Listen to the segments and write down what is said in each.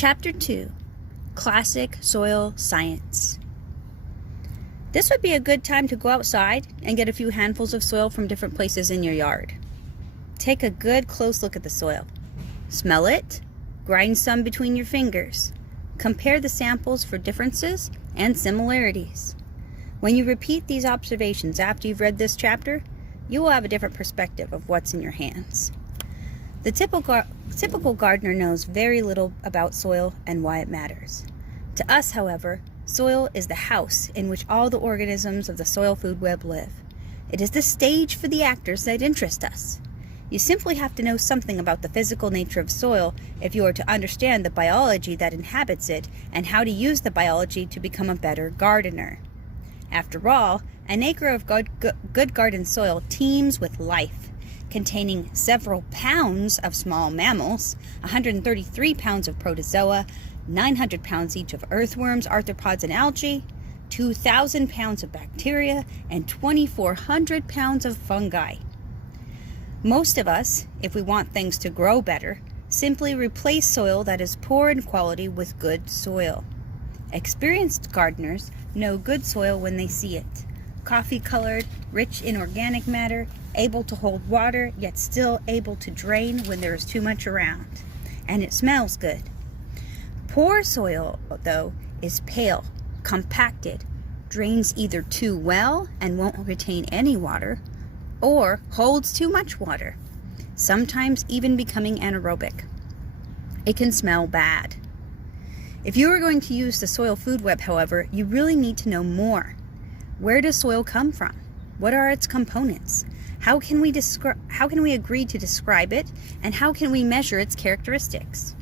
Chapter 2, Classic Soil Science. This would be a good time to go outside and get a few handfuls of soil from different places in your yard. Take a good close look at the soil. Smell it, grind some between your fingers. Compare the samples for differences and similarities. When you repeat these observations after you've read this chapter, you will have a different perspective of what's in your hands. The typical gardener knows very little about soil and why it matters. To us, however, soil is the house in which all the organisms of the soil food web live. It is the stage for the actors that interest us. You simply have to know something about the physical nature of soil if you are to understand the biology that inhabits it and how to use the biology to become a better gardener. After all, an acre of good garden soil teems with life, containing several pounds of small mammals, 133 pounds of protozoa, 900 pounds each of earthworms, arthropods, and algae, 2,000 pounds of bacteria, and 2,400 pounds of fungi. Most of us, if we want things to grow better, simply replace soil that is poor in quality with good soil. Experienced gardeners know good soil when they see it. Coffee-colored, rich in organic matter, able to hold water, yet still able to drain when there is too much around. And it smells good. Poor soil, though, is pale, compacted, drains either too well and won't retain any water, or holds too much water, sometimes even becoming anaerobic. It can smell bad. If you are going to use the soil food web, however, you really need to know more. Where does soil come from? What are its components? How can we agree to describe it, and how can we measure its characteristics?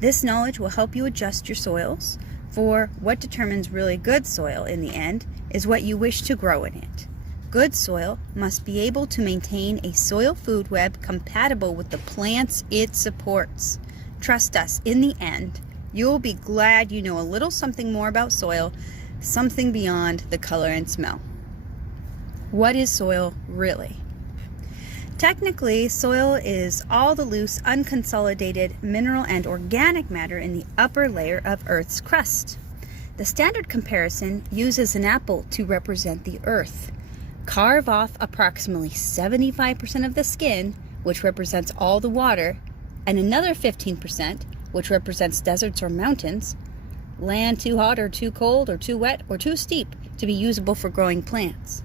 This knowledge will help you adjust your soils, for what determines really good soil in the end is what you wish to grow in it. Good soil must be able to maintain a soil food web compatible with the plants it supports. Trust us, in the end, you will be glad you know a little something more about soil, something beyond the color and smell. What is soil really? Technically, soil is all the loose, unconsolidated mineral and organic matter in the upper layer of Earth's crust. The standard comparison uses an apple to represent the Earth. Carve off approximately 75% of the skin, which represents all the water, and another 15%, which represents deserts or mountains, land too hot or too cold or too wet or too steep to be usable for growing plants.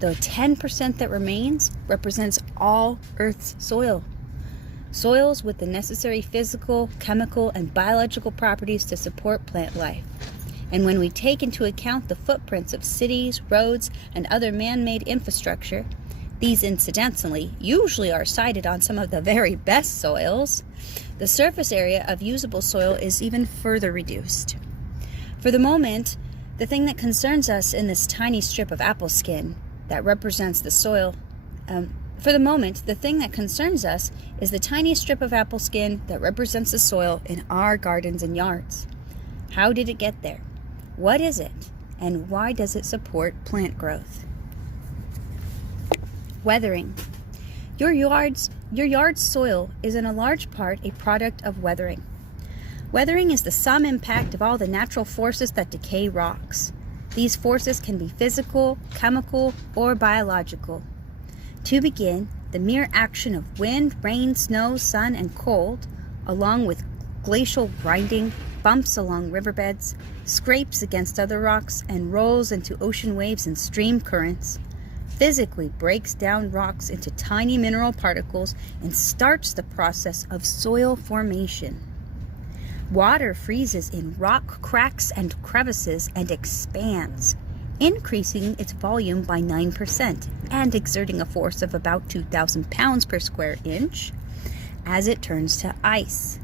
The 10% that remains represents all Earth's soil. Soils with the necessary physical, chemical, and biological properties to support plant life. And when we take into account the footprints of cities, roads, and other man-made infrastructure, these incidentally usually are sited on some of the very best soils, the surface area of usable soil is even further reduced. For the moment, the thing that concerns us in this tiny strip of apple skin that represents the soil, the thing that concerns us is the tiny strip of apple skin that represents the soil in our gardens and yards. How did it get there? What is it, and why does it support plant growth? Weathering. Your yard's soil is in a large part a product of weathering. Weathering is the sum impact of all the natural forces that decay rocks. These forces can be physical, chemical, or biological. To begin, the mere action of wind, rain, snow, sun, and cold, along with glacial grinding, bumps along riverbeds, scrapes against other rocks, and rolls into ocean waves and stream currents, physically breaks down rocks into tiny mineral particles and starts the process of soil formation. Water freezes in rock cracks and crevices and expands, increasing its volume by 9% and exerting a force of about 2,000 pounds per square inch as it turns to ice.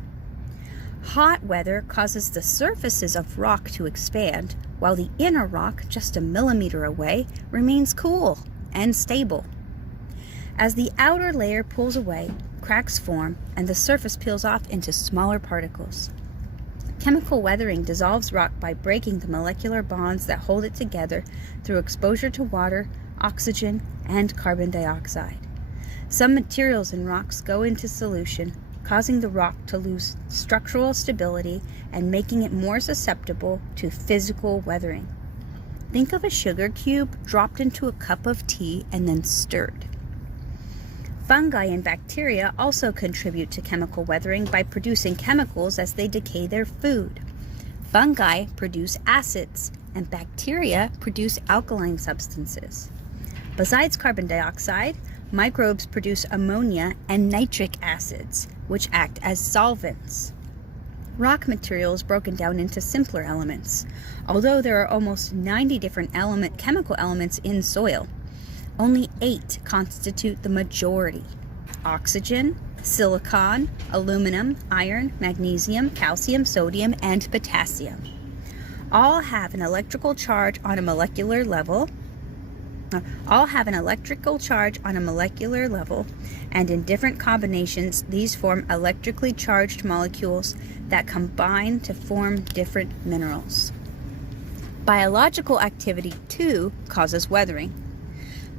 Hot weather causes the surfaces of rock to expand, while the inner rock, just a millimeter away, remains cool and stable. As the outer layer pulls away, cracks form, and the surface peels off into smaller particles. Chemical weathering dissolves rock by breaking the molecular bonds that hold it together through exposure to water, oxygen, and carbon dioxide. Some materials in rocks go into solution, causing the rock to lose structural stability and making it more susceptible to physical weathering. Think of a sugar cube dropped into a cup of tea and then stirred. Fungi and bacteria also contribute to chemical weathering by producing chemicals as they decay their food. Fungi produce acids, and bacteria produce alkaline substances. Besides carbon dioxide, microbes produce ammonia and nitric acids, which act as solvents. Rock material is broken down into simpler elements. Although there are almost 90 different chemical elements in soil, only 8 constitute the majority: oxygen, silicon, aluminum, iron, magnesium, calcium, sodium, and potassium. All have an electrical charge on a molecular level. And in different combinations, these form electrically charged molecules that combine to form different minerals. Biological activity, too, causes weathering.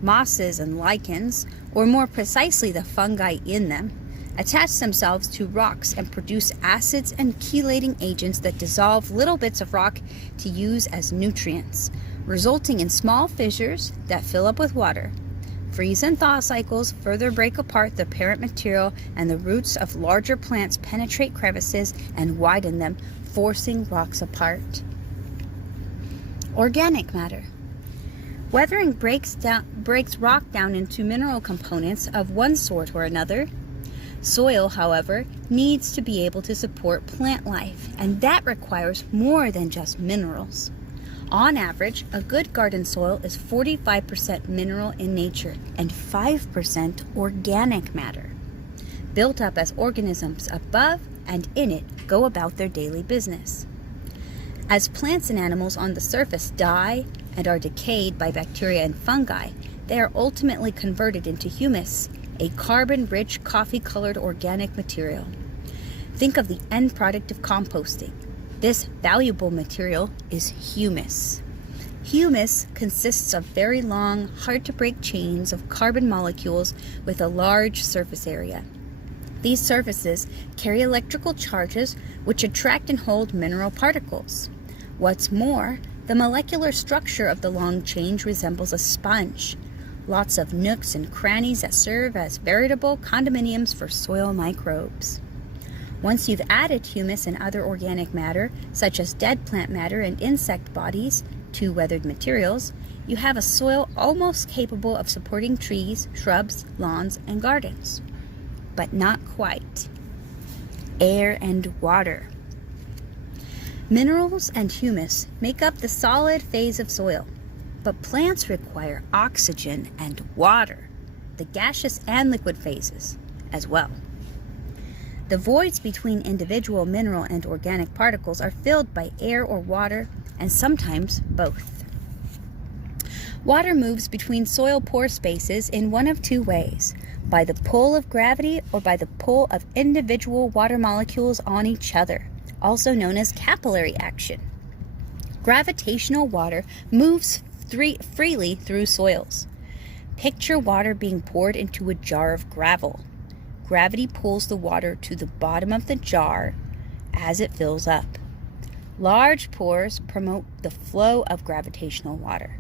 Mosses and lichens, or more precisely the fungi in them, attach themselves to rocks and produce acids and chelating agents that dissolve little bits of rock to use as nutrients, resulting in small fissures that fill up with water. Freeze and thaw cycles further break apart the parent material, and the roots of larger plants penetrate crevices and widen them, forcing rocks apart. Organic matter. Weathering breaks rock down into mineral components of one sort or another. Soil, however, needs to be able to support plant life, and that requires more than just minerals. On average, a good garden soil is 45% mineral in nature and 5% organic matter, built up as organisms above and in it go about their daily business. As plants and animals on the surface die and are decayed by bacteria and fungi, they are ultimately converted into humus, a carbon-rich, coffee-colored organic material. Think of the end product of composting. This valuable material is humus. Humus consists of very long, hard-to-break chains of carbon molecules with a large surface area. These surfaces carry electrical charges which attract and hold mineral particles. What's more, the molecular structure of the long chain resembles a sponge. Lots of nooks and crannies that serve as veritable condominiums for soil microbes. Once you've added humus and other organic matter, such as dead plant matter and insect bodies, to weathered materials, you have a soil almost capable of supporting trees, shrubs, lawns, and gardens. But not quite. Air and water. Minerals and humus make up the solid phase of soil, but plants require oxygen and water, the gaseous and liquid phases, as well. The voids between individual mineral and organic particles are filled by air or water, and sometimes both. Water moves between soil pore spaces in one of two ways: by the pull of gravity or by the pull of individual water molecules on each other, also known as capillary action. Gravitational water moves freely through soils. Picture water being poured into a jar of gravel. Gravity pulls the water to the bottom of the jar as it fills up. Large pores promote the flow of gravitational water.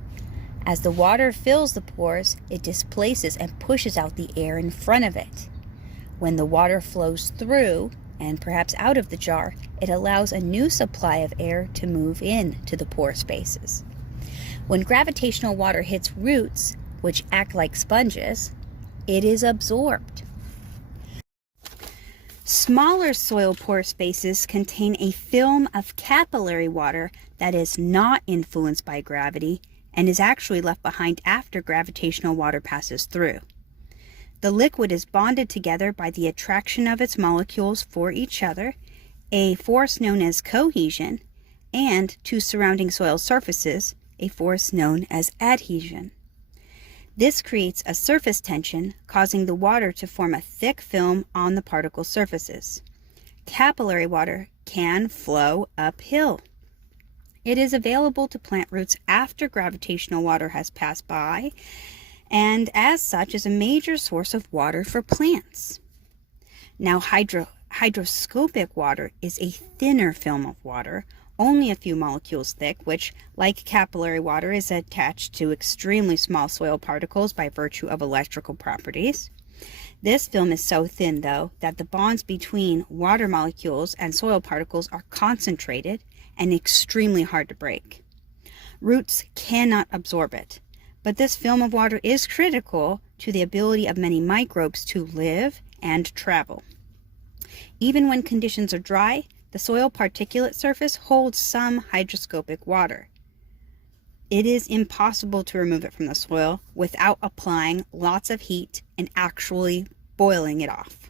As the water fills the pores, it displaces and pushes out the air in front of it. When the water flows through, and perhaps out of the jar, it allows a new supply of air to move in to the pore spaces. When gravitational water hits roots, which act like sponges, it is absorbed. Smaller soil pore spaces contain a film of capillary water that is not influenced by gravity and is actually left behind after gravitational water passes through. The liquid is bonded together by the attraction of its molecules for each other, a force known as cohesion, and to surrounding soil surfaces, a force known as adhesion. This creates a surface tension, causing the water to form a thick film on the particle surfaces. Capillary water can flow uphill. It is available to plant roots after gravitational water has passed by, and as such is a major source of water for plants. Now, Hydroscopic water is a thinner film of water, only a few molecules thick, which, like capillary water, is attached to extremely small soil particles by virtue of electrical properties. This film is so thin, though, that the bonds between water molecules and soil particles are concentrated and extremely hard to break. Roots cannot absorb it, but this film of water is critical to the ability of many microbes to live and travel. Even when conditions are dry, the soil particulate surface holds some hydroscopic water. It is impossible to remove it from the soil without applying lots of heat and actually boiling it off.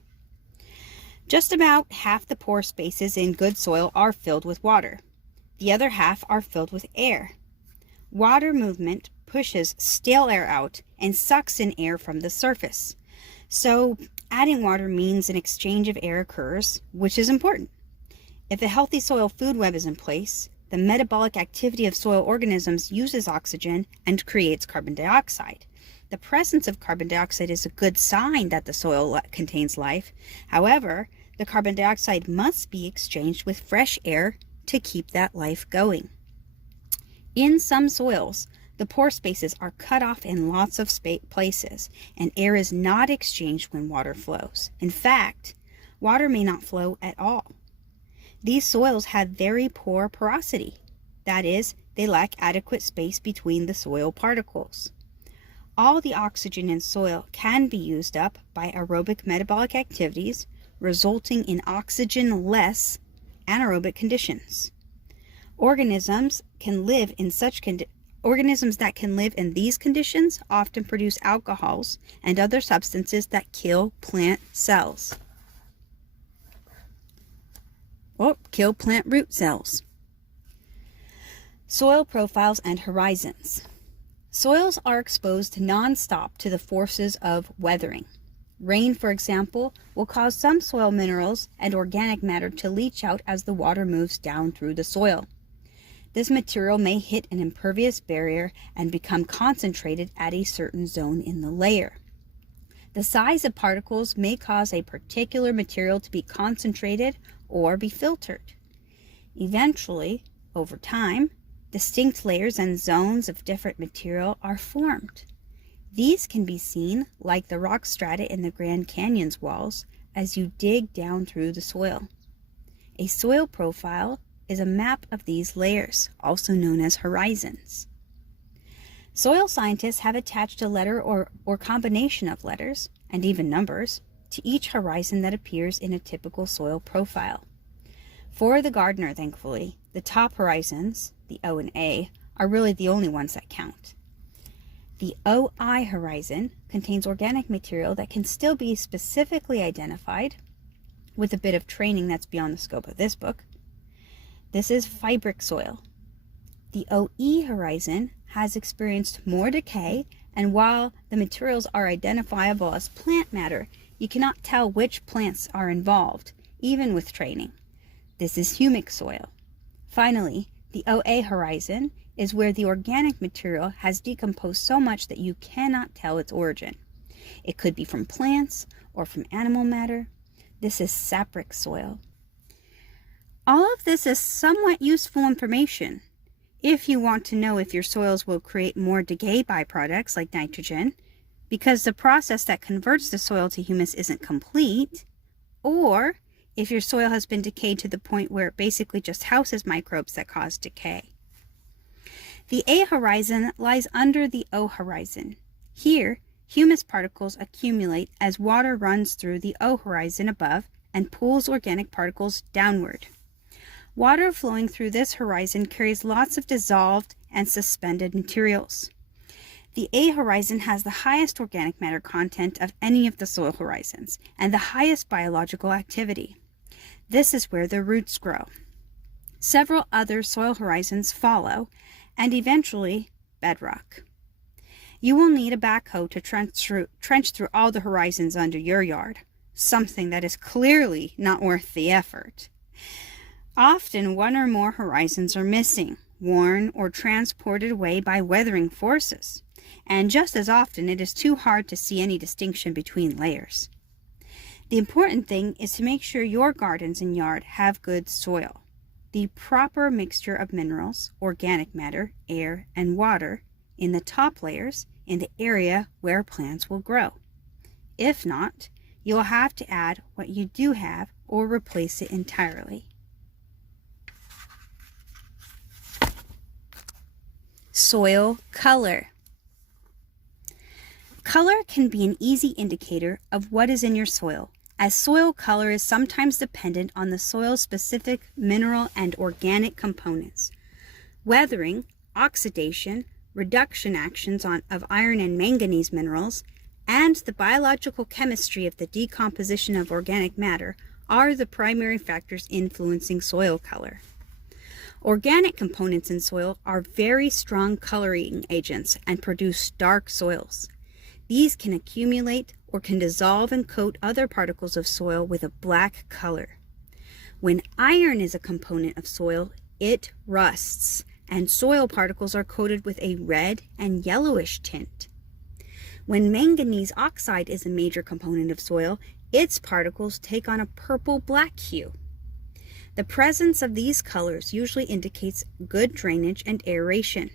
Just about half the pore spaces in good soil are filled with water. The other half are filled with air. Water movement pushes stale air out and sucks in air from the surface. So adding water means an exchange of air occurs, which is important. If a healthy soil food web is in place, the metabolic activity of soil organisms uses oxygen and creates carbon dioxide. The presence of carbon dioxide is a good sign that the soil contains life. However, the carbon dioxide must be exchanged with fresh air to keep that life going. In some soils, the pore spaces are cut off in lots of places, and air is not exchanged when water flows. In fact, water may not flow at all. These soils have very poor porosity. That is, they lack adequate space between the soil particles. All the oxygen in soil can be used up by aerobic metabolic activities, resulting in oxygen-less anaerobic conditions. Organisms that can live in these conditions often produce alcohols and other substances that kill plant cells. Kill plant root cells. Soil profiles and horizons. Soils are exposed non-stop to the forces of weathering. Rain, for example, will cause some soil minerals and organic matter to leach out as the water moves down through the soil. This material may hit an impervious barrier and become concentrated at a certain zone in the layer. The size of particles may cause a particular material to be concentrated or be filtered. Eventually, over time, distinct layers and zones of different material are formed. These can be seen, like the rock strata in the Grand Canyon's walls, as you dig down through the soil. A soil profile is a map of these layers, also known as horizons. Soil scientists have attached a letter or combination of letters, and even numbers, to each horizon that appears in a typical soil profile. For the gardener, thankfully, the top horizons, the O and A, are really the only ones that count. The OI horizon contains organic material that can still be specifically identified with a bit of training that's beyond the scope of this book. This is fibric soil. The OE horizon has experienced more decay, and while the materials are identifiable as plant matter, you cannot tell which plants are involved, even with training. This is humic soil. Finally, the OA horizon is where the organic material has decomposed so much that you cannot tell its origin. It could be from plants or from animal matter. This is sapric soil. All of this is somewhat useful information if you want to know if your soils will create more decay byproducts like nitrogen, because the process that converts the soil to humus isn't complete, or if your soil has been decayed to the point where it basically just houses microbes that cause decay. The A horizon lies under the O horizon. Here, humus particles accumulate as water runs through the O horizon above and pulls organic particles downward. Water flowing through this horizon carries lots of dissolved and suspended materials. The A horizon has the highest organic matter content of any of the soil horizons and the highest biological activity. This is where the roots grow. Several other soil horizons follow, and eventually bedrock. You will need a backhoe to trench through all the horizons under your yard, something that is clearly not worth the effort. Often one or more horizons are missing, worn, or transported away by weathering forces, and just as often it is too hard to see any distinction between layers. The important thing is to make sure your gardens and yard have good soil. The proper mixture of minerals, organic matter, air, and water in the top layers in the area where plants will grow. If not, you'll have to add what you do have or replace it entirely. Soil color. Color can be an easy indicator of what is in your soil, as soil color is sometimes dependent on the soil's specific mineral and organic components. Weathering, oxidation, reduction actions of iron and manganese minerals, and the biological chemistry of the decomposition of organic matter are the primary factors influencing soil color. Organic components in soil are very strong coloring agents and produce dark soils. These can accumulate or can dissolve and coat other particles of soil with a black color. When iron is a component of soil, it rusts, and soil particles are coated with a red and yellowish tint. When manganese oxide is a major component of soil, its particles take on a purple-black hue. The presence of these colors usually indicates good drainage and aeration.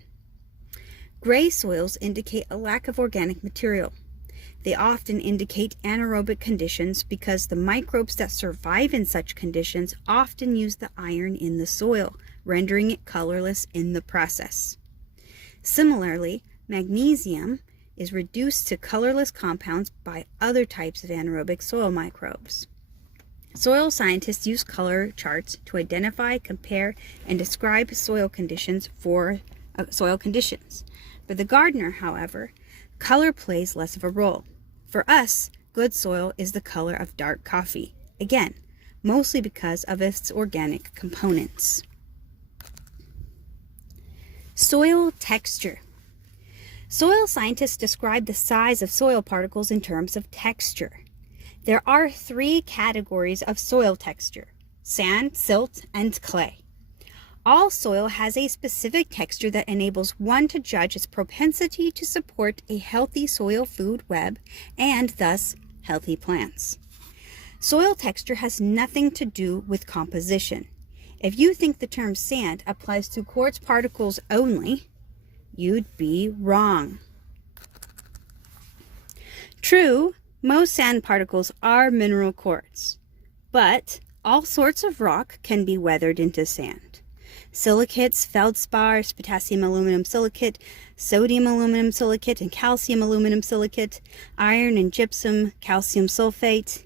Gray soils indicate a lack of organic material. They often indicate anaerobic conditions because the microbes that survive in such conditions often use the iron in the soil, rendering it colorless in the process. Similarly, magnesium is reduced to colorless compounds by other types of anaerobic soil microbes. Soil scientists use color charts to identify, compare, and describe soil conditions. For the gardener, however, color plays less of a role. For us, good soil is the color of dark coffee, again, mostly because of its organic components. Soil texture. Soil scientists describe the size of soil particles in terms of texture. There are 3 categories of soil texture: sand, silt, and clay. All soil has a specific texture that enables one to judge its propensity to support a healthy soil food web and thus healthy plants. Soil texture has nothing to do with composition. If you think the term sand applies to quartz particles only, you'd be wrong. True, most sand particles are mineral quartz, but all sorts of rock can be weathered into sand. Silicates, feldspars, potassium aluminum silicate, sodium aluminum silicate, and calcium aluminum silicate, iron and gypsum, calcium sulfate.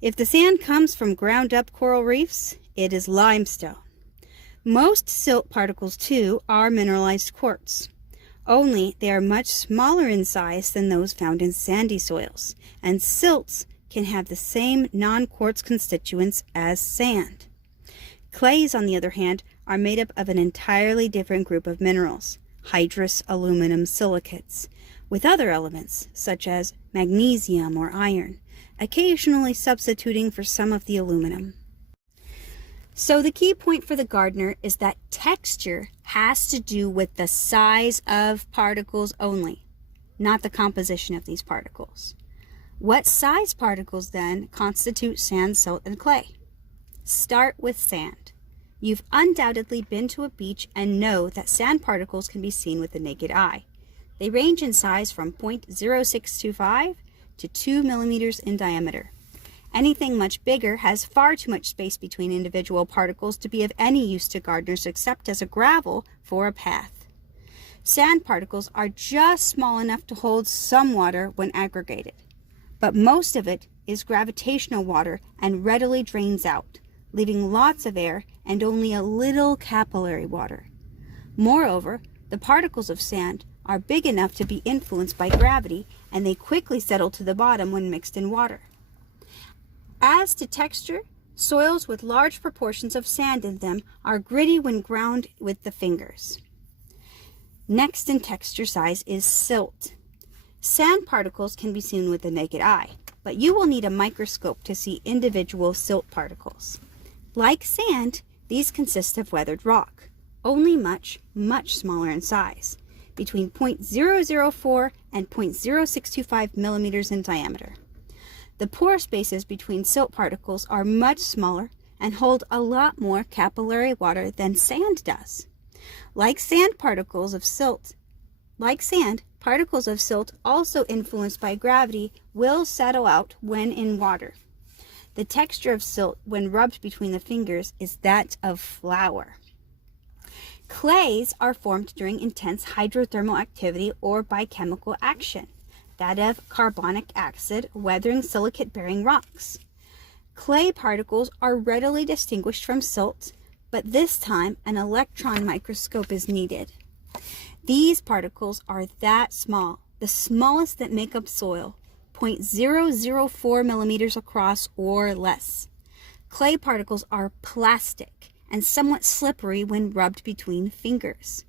If the sand comes from ground up coral reefs, it is limestone. Most silt particles, too, are mineralized quartz. Only they are much smaller in size than those found in sandy soils, and silts can have the same non-quartz constituents as sand. Clays, on the other hand, are made up of an entirely different group of minerals, hydrous aluminum silicates, with other elements such as magnesium or iron, occasionally substituting for some of the aluminum. So the key point for the gardener is that texture has to do with the size of particles only, not the composition of these particles. What size particles then constitute sand, silt, and clay? Start with sand. You've undoubtedly been to a beach and know that sand particles can be seen with the naked eye. They range in size from 0.0625 to 2 millimeters in diameter. Anything much bigger has far too much space between individual particles to be of any use to gardeners except as a gravel for a path. Sand particles are just small enough to hold some water when aggregated, but most of it is gravitational water and readily drains out, leaving lots of air and only a little capillary water. Moreover, the particles of sand are big enough to be influenced by gravity, and they quickly settle to the bottom when mixed in water. As to texture, soils with large proportions of sand in them are gritty when ground with the fingers. Next in texture size is silt. Sand particles can be seen with the naked eye, but you will need a microscope to see individual silt particles. Like sand, these consist of weathered rock, only much, much smaller in size, between 0.004 and 0.0625 millimeters in diameter. The pore spaces between silt particles are much smaller and hold a lot more capillary water than sand does. Like sand, particles of silt also influenced by gravity will settle out when in water. The texture of silt when rubbed between the fingers is that of flour. Clays are formed during intense hydrothermal activity or by chemical action, that of carbonic acid weathering silicate-bearing rocks. Clay particles are readily distinguished from silt, but this time an electron microscope is needed. These particles are that small, the smallest that make up soil, 0.004 millimeters across or less. Clay particles are plastic and somewhat slippery when rubbed between fingers.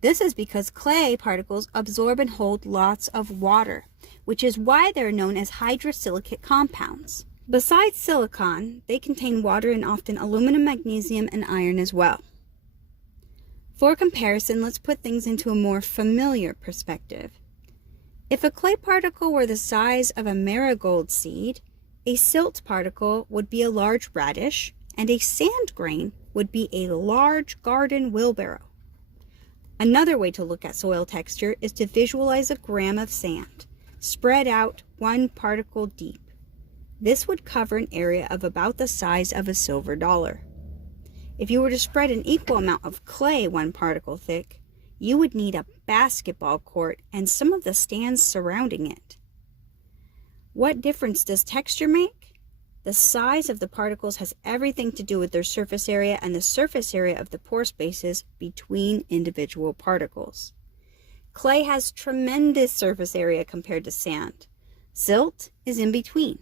This is because clay particles absorb and hold lots of water, which is why they're known as hydrosilicate compounds. Besides silicon, they contain water and often aluminum, magnesium, and iron as well. For comparison, let's put things into a more familiar perspective. If a clay particle were the size of a marigold seed, a silt particle would be a large radish, and a sand grain would be a large garden wheelbarrow. Another way to look at soil texture is to visualize a gram of sand, spread out 1 particle deep. This would cover an area of about the size of a silver dollar. If you were to spread an equal amount of clay 1 particle thick, you would need a basketball court and some of the stands surrounding it. What difference does texture make? The size of the particles has everything to do with their surface area and the surface area of the pore spaces between individual particles. Clay has tremendous surface area compared to sand. Silt is in between.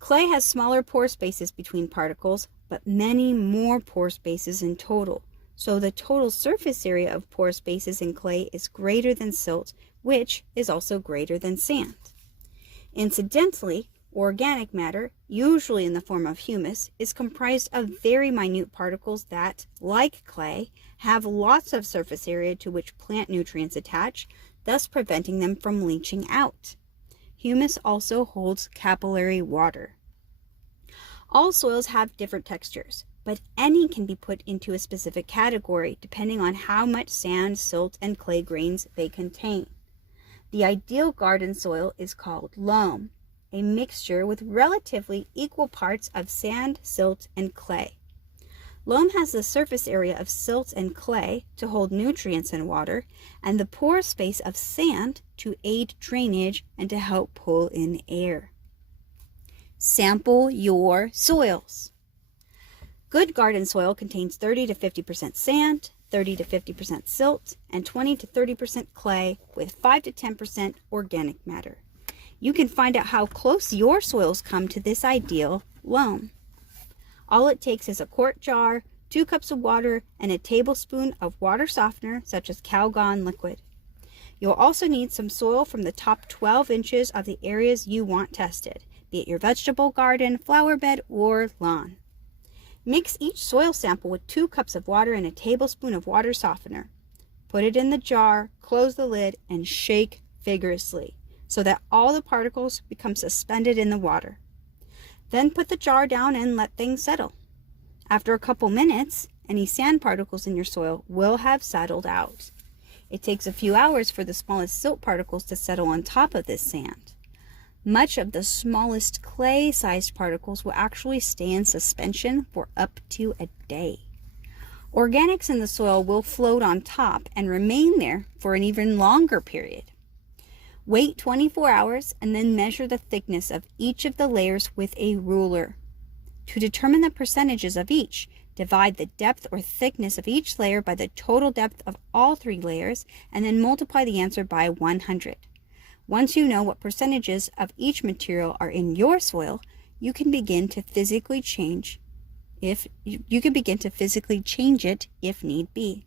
Clay has smaller pore spaces between particles, but many more pore spaces in total. So the total surface area of pore spaces in clay is greater than silt, which is also greater than sand. Incidentally, organic matter, usually in the form of humus, is comprised of very minute particles that, like clay, have lots of surface area to which plant nutrients attach, thus preventing them from leaching out. Humus also holds capillary water. All soils have different textures, but any can be put into a specific category depending on how much sand, silt, and clay grains they contain. The ideal garden soil is called loam, a mixture with relatively equal parts of sand, silt, and clay. Loam has the surface area of silt and clay to hold nutrients and water, and the pore space of sand to aid drainage and to help pull in air. Sample your soils. Good garden soil contains 30 to 50% sand, 30 to 50% silt, and 20 to 30% clay with 5 to 10% organic matter. You can find out how close your soils come to this ideal loam. All it takes is a quart jar, 2 cups of water, and a tablespoon of water softener such as Calgon liquid. You'll also need some soil from the top 12 inches of the areas you want tested, be it your vegetable garden, flower bed, or lawn. Mix each soil sample with 2 cups of water and a tablespoon of water softener. Put it in the jar, close the lid, and shake vigorously so that all the particles become suspended in the water. Then put the jar down and let things settle. After a couple minutes, any sand particles in your soil will have settled out. It takes a few hours for the smallest silt particles to settle on top of this sand. Much of the smallest clay-sized particles will actually stay in suspension for up to a day. Organics in the soil will float on top and remain there for an even longer period. Wait 24 hours and then measure the thickness of each of the layers with a ruler. To determine the percentages of each, divide the depth or thickness of each layer by the total depth of all 3 layers and then multiply the answer by 100. Once you know what percentages of each material are in your soil, you can begin to physically change it if need be.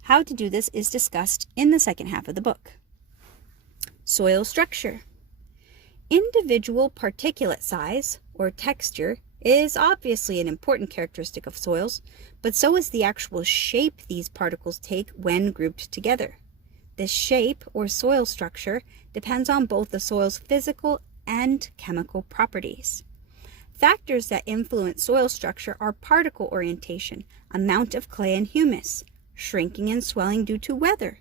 How to do this is discussed in the second half of the book. Soil structure. Individual particulate size, or texture, is obviously an important characteristic of soils, but so is the actual shape these particles take when grouped together. This shape, or soil structure, depends on both the soil's physical and chemical properties. Factors that influence soil structure are particle orientation, amount of clay and humus, shrinking and swelling due to weather,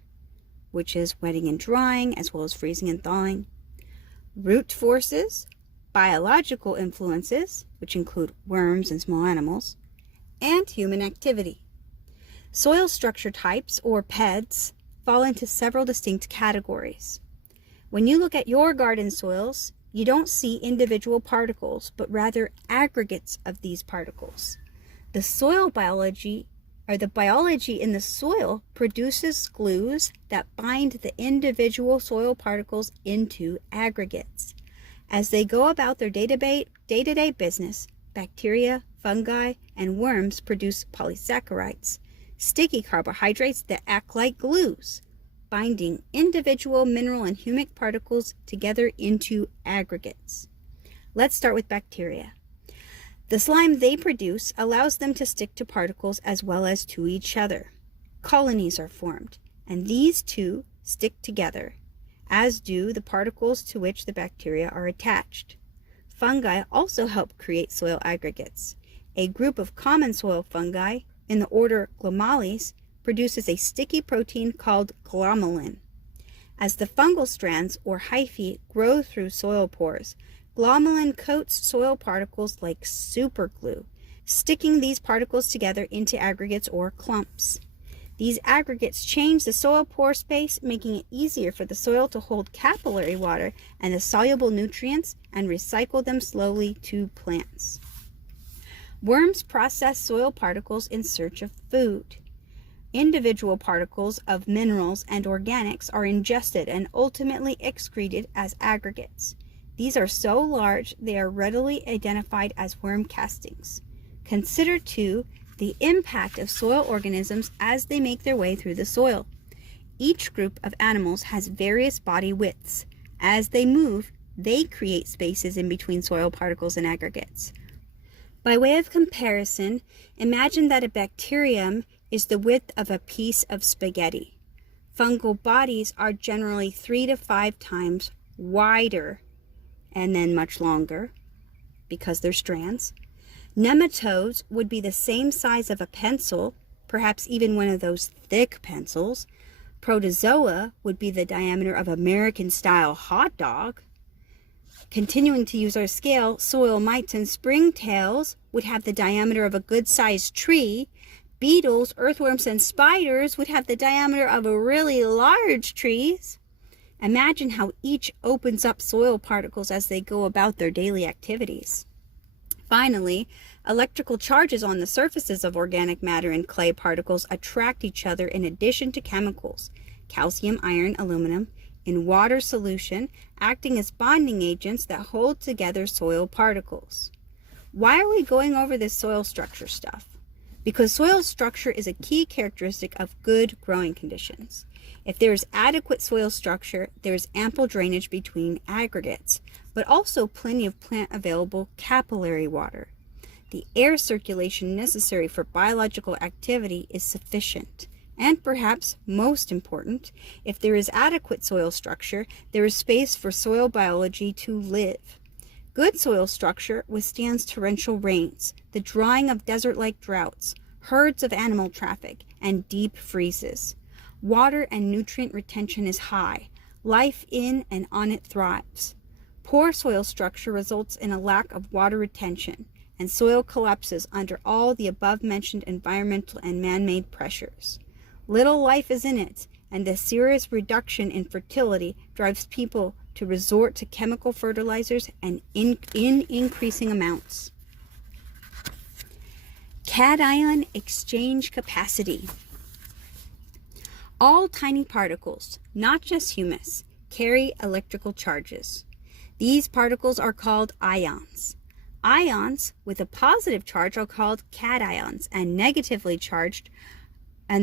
which is wetting and drying, as well as freezing and thawing, root forces, biological influences, which include worms and small animals, and human activity. Soil structure types, or PEDs, fall into several distinct categories. When you look at your garden soils, you don't see individual particles, but rather aggregates of these particles. The soil biology, or the biology in the soil, produces glues that bind the individual soil particles into aggregates. As they go about their day-to-day business, bacteria, fungi, and worms produce polysaccharides, sticky carbohydrates that act like glues, binding individual mineral and humic particles together into aggregates. Let's start with bacteria. The slime they produce allows them to stick to particles as well as to each other. Colonies are formed, and these two stick together, as do the particles to which the bacteria are attached. Fungi also help create soil aggregates. A group of common soil fungi in the order Glomalines produces a sticky protein called glomalin. As the fungal strands, or hyphae, grow through soil pores, glomalin coats soil particles like superglue, sticking these particles together into aggregates or clumps. These aggregates change the soil pore space, making it easier for the soil to hold capillary water and the soluble nutrients and recycle them slowly to plants. Worms process soil particles in search of food. Individual particles of minerals and organics are ingested and ultimately excreted as aggregates. These are so large they are readily identified as worm castings. Consider, too, the impact of soil organisms as they make their way through the soil. Each group of animals has various body widths. As they move, they create spaces in between soil particles and aggregates. By way of comparison, imagine that a bacterium is the width of a piece of spaghetti. Fungal bodies are generally 3 to 5 times wider and then much longer because they're strands. Nematodes would be the same size of a pencil, perhaps even one of those thick pencils. Protozoa would be the diameter of American-style hot dog. Continuing to use our scale, soil mites and springtails would have the diameter of a good-sized tree. Beetles, earthworms, and spiders would have the diameter of a really large trees. Imagine how each opens up soil particles as they go about their daily activities. Finally, electrical charges on the surfaces of organic matter and clay particles attract each other in addition to chemicals, calcium, iron, aluminum, in water solution, acting as bonding agents that hold together soil particles. Why are we going over this soil structure stuff? Because soil structure is a key characteristic of good growing conditions. If there is adequate soil structure, there is ample drainage between aggregates, but also plenty of plant-available capillary water. The air circulation necessary for biological activity is sufficient. And perhaps most important, if there is adequate soil structure, there is space for soil biology to live. Good soil structure withstands torrential rains, the drying of desert-like droughts, herds of animal traffic, and deep freezes. Water and nutrient retention is high. Life in and on it thrives. Poor soil structure results in a lack of water retention, and soil collapses under all the above-mentioned environmental and man-made pressures. Little life is in it, and the serious reduction in fertility drives people to resort to chemical fertilizers and in increasing amounts. Cation exchange capacity. All tiny particles, not just humus, carry electrical charges. These particles are called ions. Ions with a positive charge are called cations, and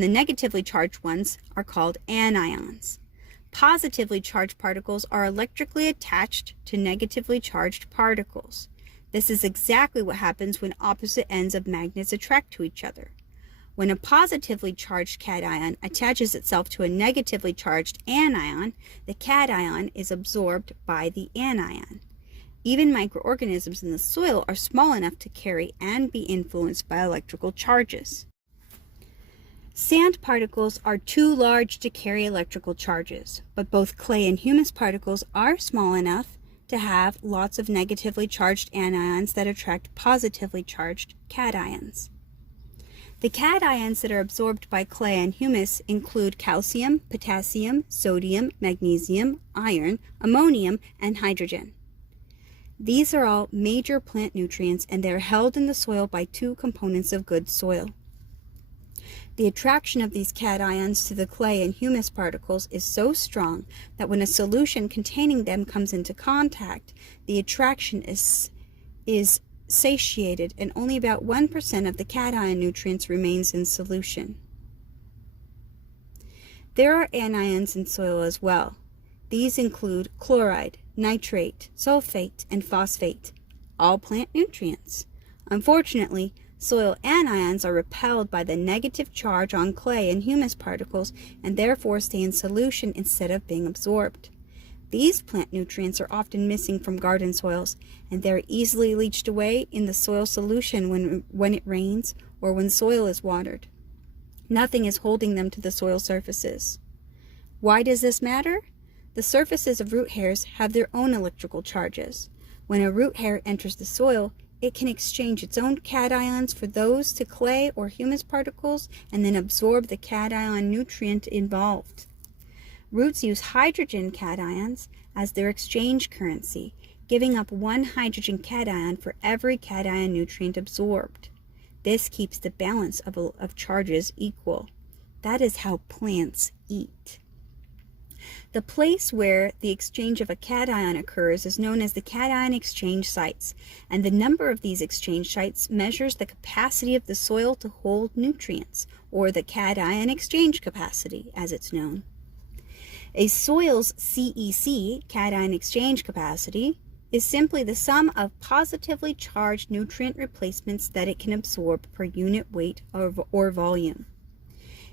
the negatively charged ones are called anions. Positively charged particles are electrically attached to negatively charged particles. This is exactly what happens when opposite ends of magnets attract to each other. When a positively charged cation attaches itself to a negatively charged anion, the cation is absorbed by the anion. Even microorganisms in the soil are small enough to carry and be influenced by electrical charges. Sand particles are too large to carry electrical charges, but both clay and humus particles are small enough to have lots of negatively charged anions that attract positively charged cations. The cations that are absorbed by clay and humus include calcium, potassium, sodium, magnesium, iron, ammonium, and hydrogen. These are all major plant nutrients, and they are held in the soil by two components of good soil. The attraction of these cations to the clay and humus particles is so strong that when a solution containing them comes into contact, the attraction is satiated and only about 1% of the cation nutrients remains in solution. There are anions in soil as well. These include chloride, nitrate, sulfate, and phosphate, all plant nutrients. Unfortunately, soil anions are repelled by the negative charge on clay and humus particles and therefore stay in solution instead of being absorbed. These plant nutrients are often missing from garden soils, and they're easily leached away in the soil solution when it rains or when soil is watered. Nothing is holding them to the soil surfaces. Why does this matter? The surfaces of root hairs have their own electrical charges. When a root hair enters the soil, it can exchange its own cations for those to clay or humus particles and then absorb the cation nutrient involved. Roots use hydrogen cations as their exchange currency, giving up one hydrogen cation for every cation nutrient absorbed. This keeps the balance of charges equal. That is how plants eat. The place where the exchange of a cation occurs is known as the cation exchange sites, and the number of these exchange sites measures the capacity of the soil to hold nutrients, or the cation exchange capacity, as it's known. A soil's CEC, cation exchange capacity, is simply the sum of positively charged nutrient replacements that it can absorb per unit weight or volume.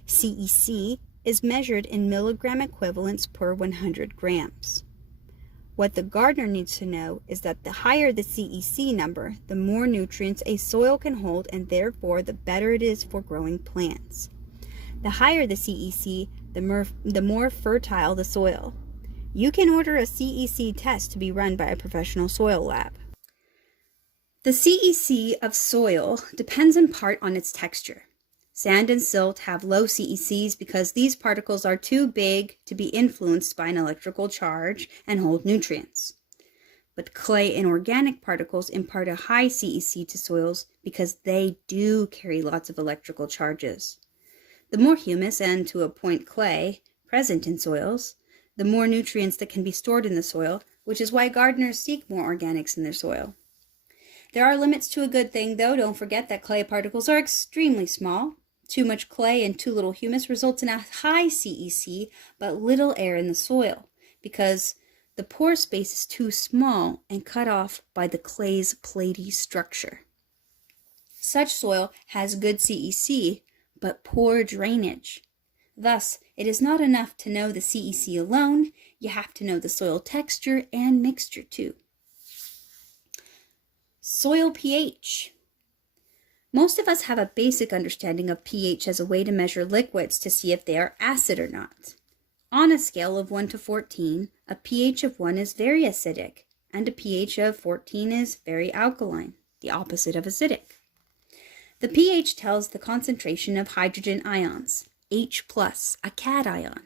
CEC is measured in milligram equivalents per 100 grams. What the gardener needs to know is that the higher the CEC number, the more nutrients a soil can hold, and therefore the better it is for growing plants. The higher the CEC, the more fertile the soil. You can order a CEC test to be run by a professional soil lab. The CEC of soil depends in part on its texture. Sand and silt have low CECs because these particles are too big to be influenced by an electrical charge and hold nutrients. But clay and organic particles impart a high CEC to soils because they do carry lots of electrical charges. The more humus and, to a point, clay present in soils, the more nutrients that can be stored in the soil, which is why gardeners seek more organics in their soil. There are limits to a good thing, though. Don't forget that clay particles are extremely small. Too much clay and too little humus results in a high CEC, but little air in the soil, because the pore space is too small and cut off by the clay's platy structure. Such soil has good CEC, but poor drainage. Thus, it is not enough to know the CEC alone. You have to know the soil texture and mixture too. Soil pH. Most of us have a basic understanding of pH as a way to measure liquids to see if they are acid or not. On a scale of 1 to 14, a pH of 1 is very acidic, and a pH of 14 is very alkaline, the opposite of acidic. The pH tells the concentration of hydrogen ions, H+, a cation,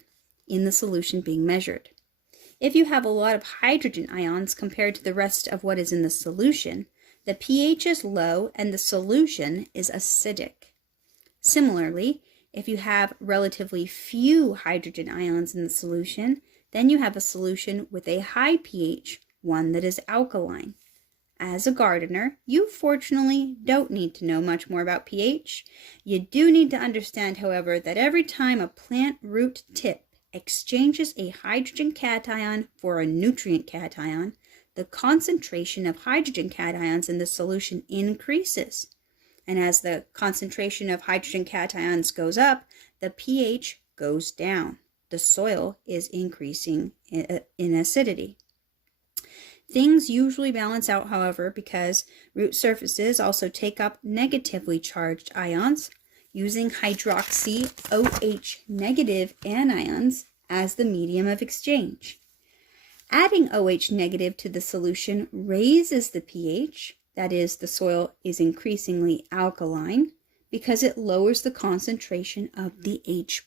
in the solution being measured. If you have a lot of hydrogen ions compared to the rest of what is in the solution, the pH is low and the solution is acidic. Similarly, if you have relatively few hydrogen ions in the solution, then you have a solution with a high pH, one that is alkaline. As a gardener, you fortunately don't need to know much more about pH. You do need to understand, however, that every time a plant root tip exchanges a hydrogen cation for a nutrient cation, the concentration of hydrogen cations in the solution increases. And as the concentration of hydrogen cations goes up, the pH goes down. The soil is increasing in acidity. Things usually balance out, however, because root surfaces also take up negatively charged ions, using hydroxy OH negative anions as the medium of exchange. Adding OH negative to the solution raises the pH, that is, the soil is increasingly alkaline, because it lowers the concentration of the H+,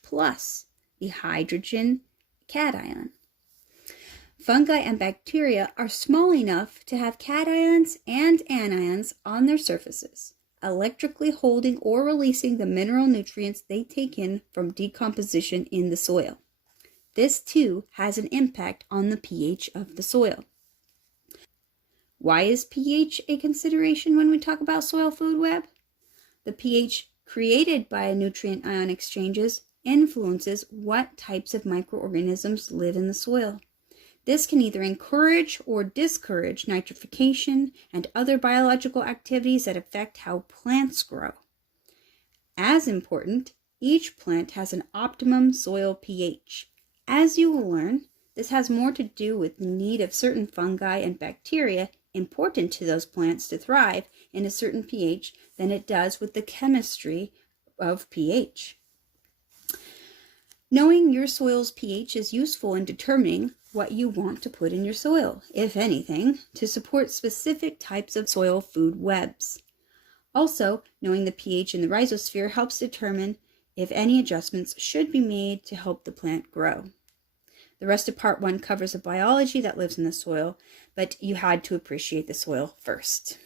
the hydrogen cation. Fungi and bacteria are small enough to have cations and anions on their surfaces, electrically holding or releasing the mineral nutrients they take in from decomposition in the soil. This too has an impact on the pH of the soil. Why is pH a consideration when we talk about soil food web? The pH created by nutrient ion exchanges influences what types of microorganisms live in the soil. This can either encourage or discourage nitrification and other biological activities that affect how plants grow. As important, each plant has an optimum soil pH. As you will learn, this has more to do with the need of certain fungi and bacteria important to those plants to thrive in a certain pH than it does with the chemistry of pH. Knowing your soil's pH is useful in determining what you want to put in your soil, if anything, to support specific types of soil food webs. Also, knowing the pH in the rhizosphere helps determine if any adjustments should be made to help the plant grow. The rest of part 1 covers the biology that lives in the soil, but you had to appreciate the soil first.